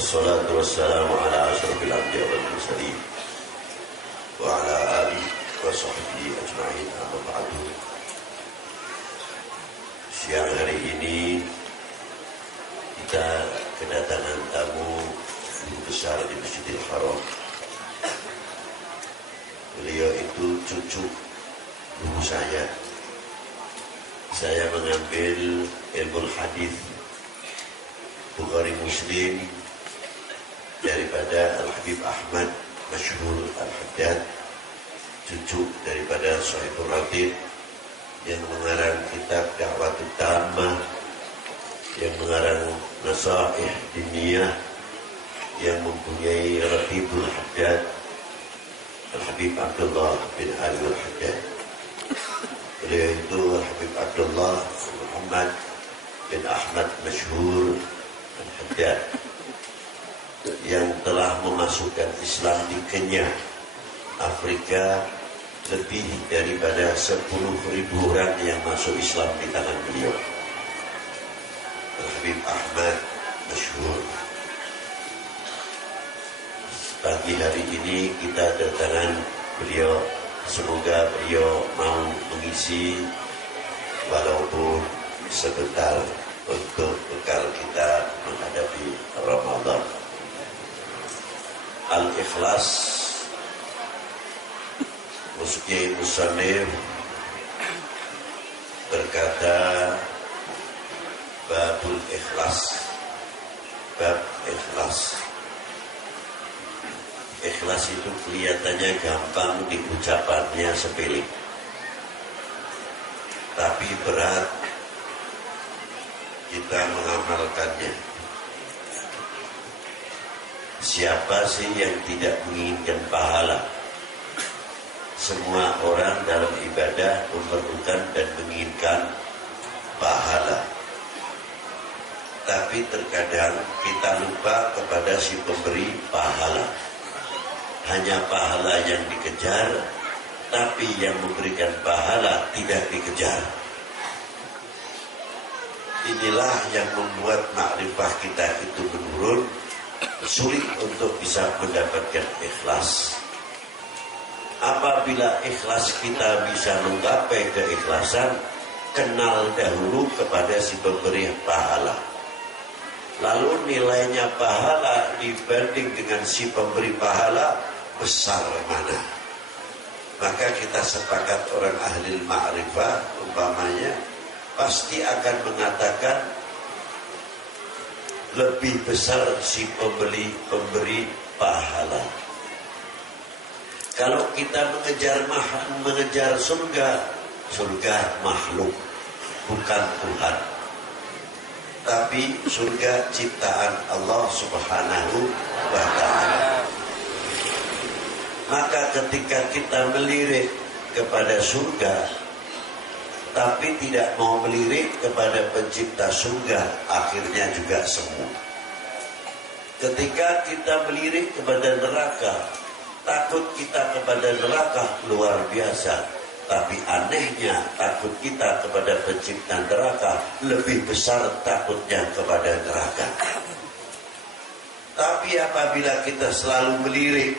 Wassalatu wassalamu ala asyrafil anbiya wal mursalin wa ala alihi wa sahbihi ajma'in, amma ba'du. Siang hari ini kita kedatangan tamu guru besar di Masjidil Haram. Beliau itu cucu guru saya. Saya mengambil ilmu hadis Bukhari Muslim daripada Al-Habib Ahmad Masyhur Al-Haddad, cucu daripada Sohibul Ratib yang mengarang kitab Da'watul Tammah, yang mengarang Nasaih Diniyah, yang mempunyai Ratibul Haddad Al-Habib Abdullah bin Ali Al-Haddad. Beliau itu Al-Habib Abdullah Muhammad bin Ahmad Masyhur Al-Haddad yang telah memasukkan Islam di Kenya, Afrika, lebih daripada 10.000 orang yang masuk Islam di tangan beliau. Al-Habib Ahmad Masyhur. Pagi hari ini kita datangan beliau. Semoga beliau mau mengisi walaupun sebentar untuk bekal kita menghadapi Ramadan. Al-Ikhlas, Musyid Musannif berkata, Babul Ikhlas, bab ikhlas. Ikhlas itu kelihatannya gampang, diucapannya sepele, tapi berat kita mengamalkannya. Siapa sih yang tidak menginginkan pahala? Semua orang dalam ibadah memerlukan dan menginginkan pahala. Tapi terkadang kita lupa kepada si pemberi pahala. Hanya pahala yang dikejar, tapi yang memberikan pahala tidak dikejar. Inilah yang membuat makrifah kita itu menurun, sulit untuk bisa mendapatkan ikhlas. Apabila ikhlas kita bisa menggapai keikhlasan, kenal dahulu kepada si pemberi pahala. Lalu nilainya pahala dibanding dengan si pemberi pahala besar mana? Maka kita sepakat orang ahli ma'rifah umpamanya pasti akan mengatakan lebih besar si pemberi pahala. Kalau kita mengejar surga, surga makhluk, bukan Tuhan. Tapi surga ciptaan Allah Subhanahu wa ta'ala. Maka ketika kita melirik kepada surga, tapi tidak mau melirik kepada pencipta surga, akhirnya juga semu. Ketika kita melirik kepada neraka, takut kita kepada neraka luar biasa. Tapi anehnya takut kita kepada pencipta neraka lebih besar takutnya kepada neraka. Tapi apabila kita selalu melirik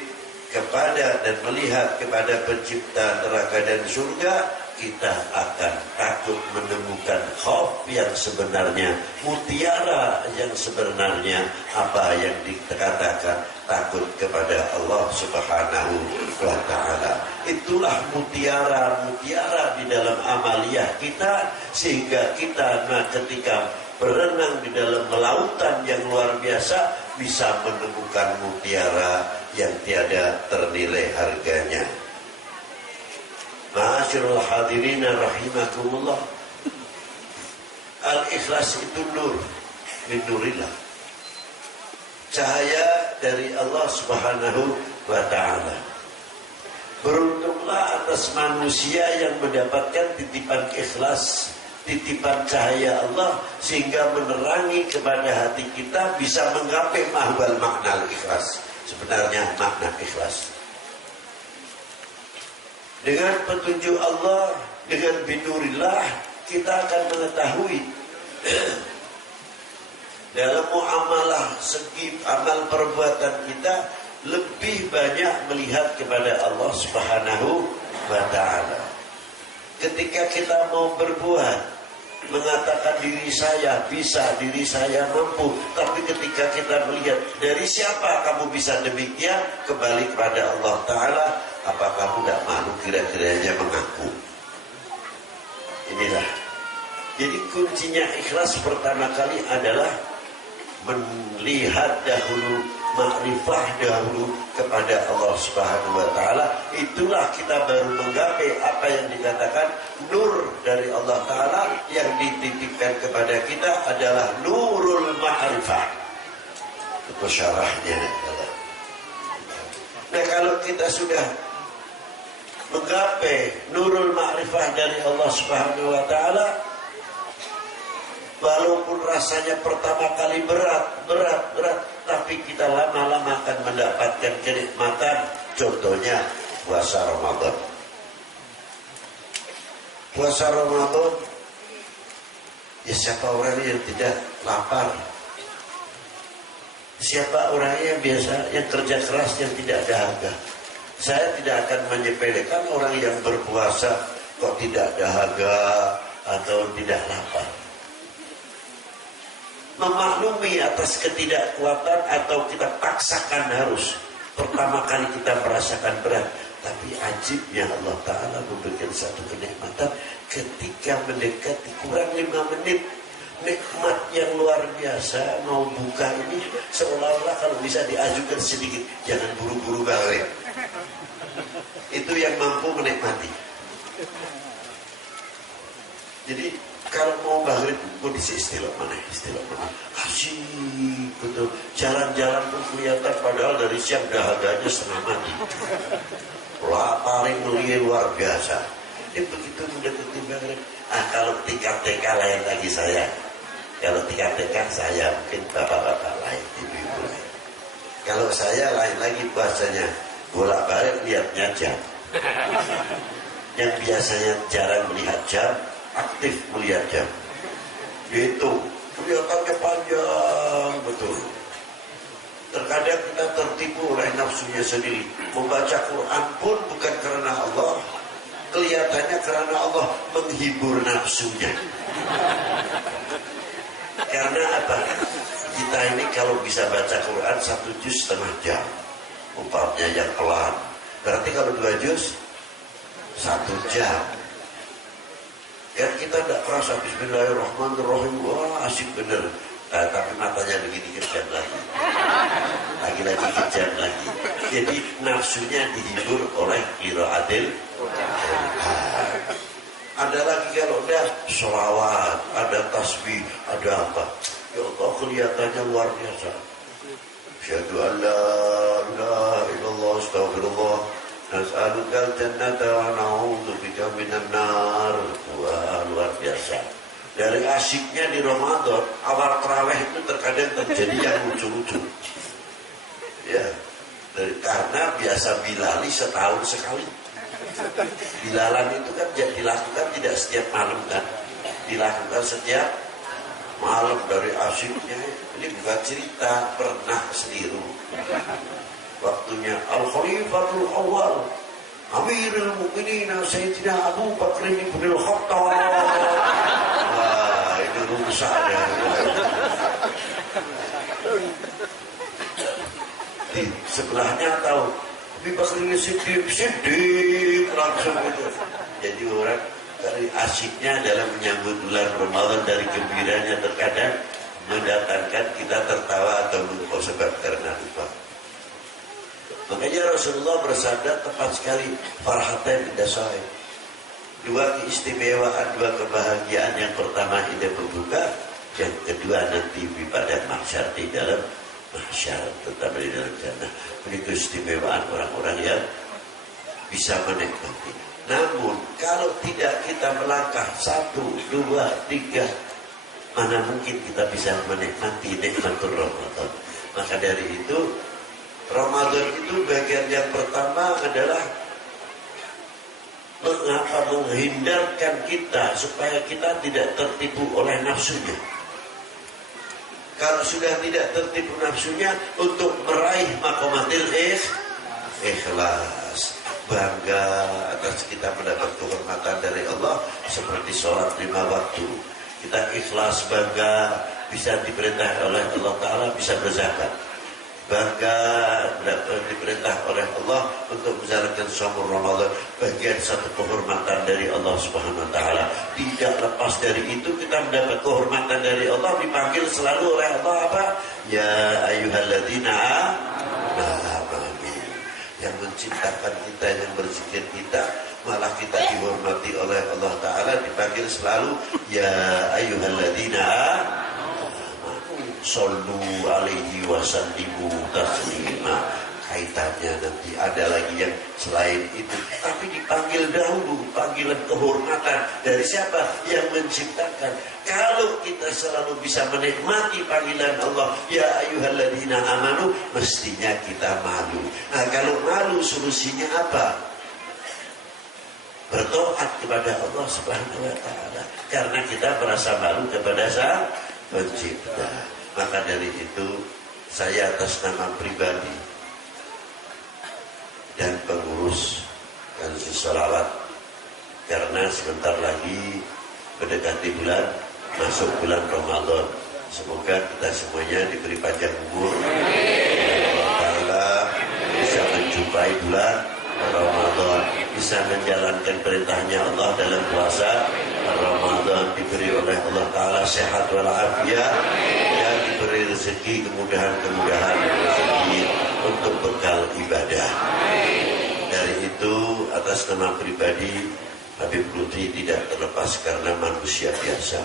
kepada dan melihat kepada pencipta neraka dan surga, kita akan takut menemukan khauf yang sebenarnya, mutiara yang sebenarnya, apa yang dikatakan takut kepada Allah Subhanahu wa ta'ala. Itulah mutiara-mutiara di dalam amaliyah kita, sehingga kita ketika berenang di dalam lautan yang luar biasa bisa menemukan mutiara yang tiada ternilai harganya. Ma'asyiral hadirin rahimakumullah. Al-ikhlas itu nur min nurillah, cahaya dari Allah Subhanahu wa ta'ala. Beruntunglah atas manusia yang mendapatkan titipan ikhlas, titipan cahaya Allah, sehingga menerangi kepada hati kita bisa menggapai mahwal makna ikhlas. Sebenarnya makna ikhlas dengan petunjuk Allah, dengan binurillah, kita akan mengetahui dalam muamalah segi amal perbuatan kita lebih banyak melihat kepada Allah Subhanahu wa ta'ala. Ketika kita mau berbuat, mengatakan diri saya bisa, diri saya mampu, tapi ketika kita melihat dari siapa kamu bisa demikian, kembali kepada Allah Ta'ala, apa kamu tidak malu kira-kiranya mengaku? Inilah. Jadi kuncinya ikhlas pertama kali adalah melihat dahulu, makrifah dahulu kepada Allah Subhanahu wa ta'ala. Itulah kita baru menggapai apa yang dikatakan nur dari Allah Ta'ala yang dititipkan kepada kita adalah nurul ma'rifah. Itu syarahnya. Nah, kalau kita sudah menggapai nurul ma'rifah dari Allah Subhanahu wa ta'ala, walaupun rasanya pertama kali berat, tapi kita lama-lama akan mendapatkan kenikmatan. Contohnya puasa Ramadan. Puasa Ramadan, ya siapa orang yang tidak lapar? Siapa orang yang biasa, yang kerja keras, yang tidak dahaga? Saya tidak akan menyepelekan orang yang berpuasa kok tidak dahaga atau tidak lapar. Memaklumi atas ketidakkuatan atau kita paksakan harus. Pertama kali kita merasakan berat. Tapi ajibnya Allah Ta'ala memberikan satu kenikmatan ketika mendekati kurang 5 menit. Nikmat yang luar biasa mau buka ini seolah-olah kalau bisa diajukan sedikit. Jangan buru-buru balik. Itu yang mampu menikmati. Jadi kalau mau maghrib kondisi istilah mana? Asyik betul. Jalan-jalan pun kelihatan padahal dari siang dahaganya setengah mati. Paling luar biasa. Ini begitu mendekati maghrib. Kalau tingkat TK lain lagi saya. Kalau tingkat TK saya mungkin bapak-bapak lain, ibu-ibu lain. Kalau saya lain lagi bahasanya bolak-balik lihatnya jam. Yang biasanya jarang melihat jam, aktif melihat jam. Itu kelihatannya panjang betul. Terkadang kita tertipu oleh nafsunya sendiri. Membaca Quran pun bukan karena Allah, kelihatannya karena Allah menghibur nafsunya. Karena apa? Kita ini kalau bisa baca Quran 1 juz setengah jam, umpamanya yang pelan. Berarti kalau 2 juz 1 jam. Kan kita tidak kerasa bismillahirrahmanirrahim. Wah asik bener. Tapi matanya begini kejam lagi. Lagi-lagi kejam lagi. Jadi nafsunya dihibur oleh qiraatil Quran. Ada lagi kalau udah sholawat, ada tasbih, ada apa. Ya Allah kelihatannya luar biasa. Asyhadu an la ilaha illallah astaghfirullah. Nas'alukal jannata wa na'udzubika minan nar. Wah, luar biasa. Dari asyiknya di Ramadan, awal tarawih itu terkadang terjadi yang lucu-lucu. Ya, karena biasa bilali setahun sekali. Bilalan itu kan dilakukan tidak setiap malam kan, dilakukan setiap malam. Dari asyiknya ini bukan cerita, pernah seliru. Waktunya Al-Khalifatul Awal Amirul Mukminin Sayyidina Abu Bakr ibn al-Khattab. Wah, itu rusak ya. Di sebelahnya tahu Abu Bakr ini Siddiq langsung itu. Jadi orang dari asyiknya dalam menyambut bulan Ramadan, dari gembiranya terkadang mendatangkan kita tertawa atau lupa sebab karena lupa. Makanya Rasulullah bersabda tepat sekali, farhatan inda shaim. 2 keistimewaan, 2 kebahagiaan. Yang pertama indah berbuka, yang kedua nanti pada mahsyar, di dalam mahsyar, terutama di dalam jannah. Ini keistimewaan orang-orang yang bisa menikmati. Namun kalau tidak kita melangkah 1, 2, 3, mana mungkin kita bisa menikmati nikmatul Ramadan. Maka dari itu Ramadan itu bagian yang pertama adalah menghindarkan kita supaya kita tidak tertipu oleh nafsunya. Kalau sudah tidak tertipu nafsunya, untuk meraih makomatil ikhlas, bangga atas kita mendapat kehormatan dari Allah seperti sholat 5 waktu. Kita ikhlas, bangga bisa diperintah oleh Allah Ta'ala, bisa berzakat, bangga diperintah oleh Allah untuk menjalankan shaum Ramadan, bagian satu kehormatan dari Allah Subhanahu Wa Ta'ala. Tidak lepas dari itu kita mendapat kehormatan dari Allah, dipanggil selalu oleh Allah apa? Ya ayyuhalladzina amanu, yang menciptakan kita, yang berzikir kita, malah kita dihormati oleh Allah Ta'ala, dipanggil selalu ya ayyuhalladzina sallu alaihi wasallimu taslima. Kaitannya nanti ada lagi yang selain itu, tapi dipanggil dahulu, panggilan kehormatan dari siapa? Yang menciptakan. Kalau kita selalu bisa menikmati panggilan Allah ya ayyuhalladzina amanu, mestinya kita malu. Nah, kalau malu solusinya apa? Bertoat kepada Allah Subhanahu Wa Ta'ala, karena kita merasa malu kepada Sang Pencipta. Maka dari itu saya atas nama pribadi dan pengurus Kanzus Sholawat, karena sebentar lagi mendekati bulan, masuk bulan Ramadan, semoga kita semuanya diberi panjang umur Allah Ta'ala, bisa menjumpai bulan Ramadan, bisa menjalankan perintahnya Allah dalam puasa Ramadan, diberi oleh Allah Ta'ala sehat walafiat, dan diberi rezeki, kemudahan-kemudahan rezeki untuk bekal ibadah. Dari itu atas nama pribadi Habib Lutfi tidak terlepas karena manusia biasa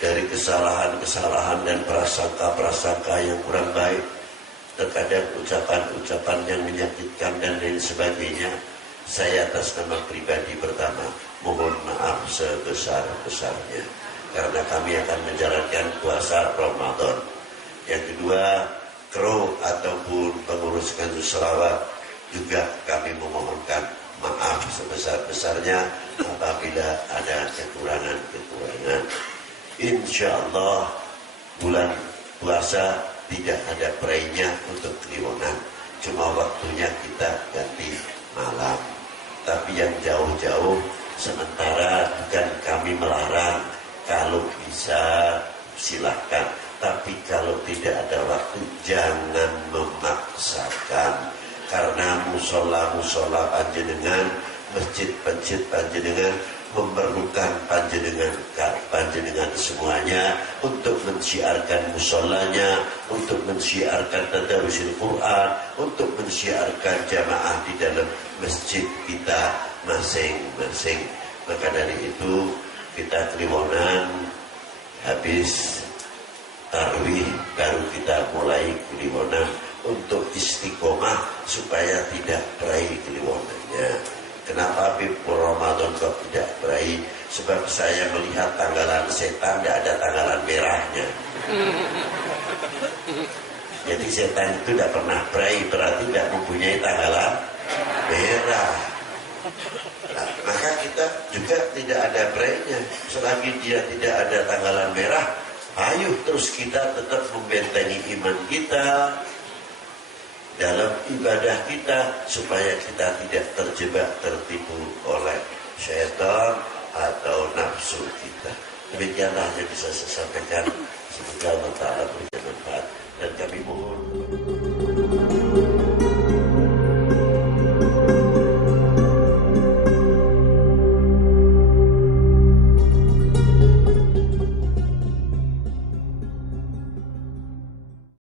dari kesalahan-kesalahan dan prasangka-prasangka yang kurang baik, terkadang ucapan-ucapan yang menyakitkan dan lain sebagainya. Saya atas nama pribadi pertama mohon maaf sebesar-besarnya, karena kami akan menjalankan puasa Ramadan. Yang kedua, kru ataupun pengurus Kanzus Sholawat juga kami memohonkan maaf sebesar-besarnya apabila ada kekurangan-kekurangan. Insya Allah bulan puasa tidak ada perayanya untuk kliwonan, cuma waktunya kita ganti malam. Tapi yang jauh-jauh sementara bukan kami melarang, kalau bisa silahkan, tapi kalau tidak ada waktu jangan memaksakan, karena musola-musola panjenengan, masjid-masjid panjenengan memerlukan panjenengan semuanya untuk mensiarkan musolanya, untuk mensiarkan tadarusul Quran, untuk mensiarkan jamaah di dalam masjid kita masing-masing. Maka dari itu kita kliwonan, habis tarwih baru kita mulai kliwonan untuk istiqomah supaya tidak peraih kliwonannya. Kenapa Habib Ramadan kok tidak peraih? Sebab saya melihat tanggalan setan tidak ada tanggalan merahnya. Jadi setan itu tidak pernah peraih, berarti tidak mempunyai tanggalan merah. Nah, maka kita juga tidak ada peraihnya. Selagi dia tidak ada tanggalan merah, ayo terus kita tetap membentengi iman kita dalam ibadah kita, supaya kita tidak terjebak, tertipu oleh syaitan atau nafsu kita. Demikianlah yang bisa saya sampaikan. Semoga Allah Ta'ala berikan manfaat.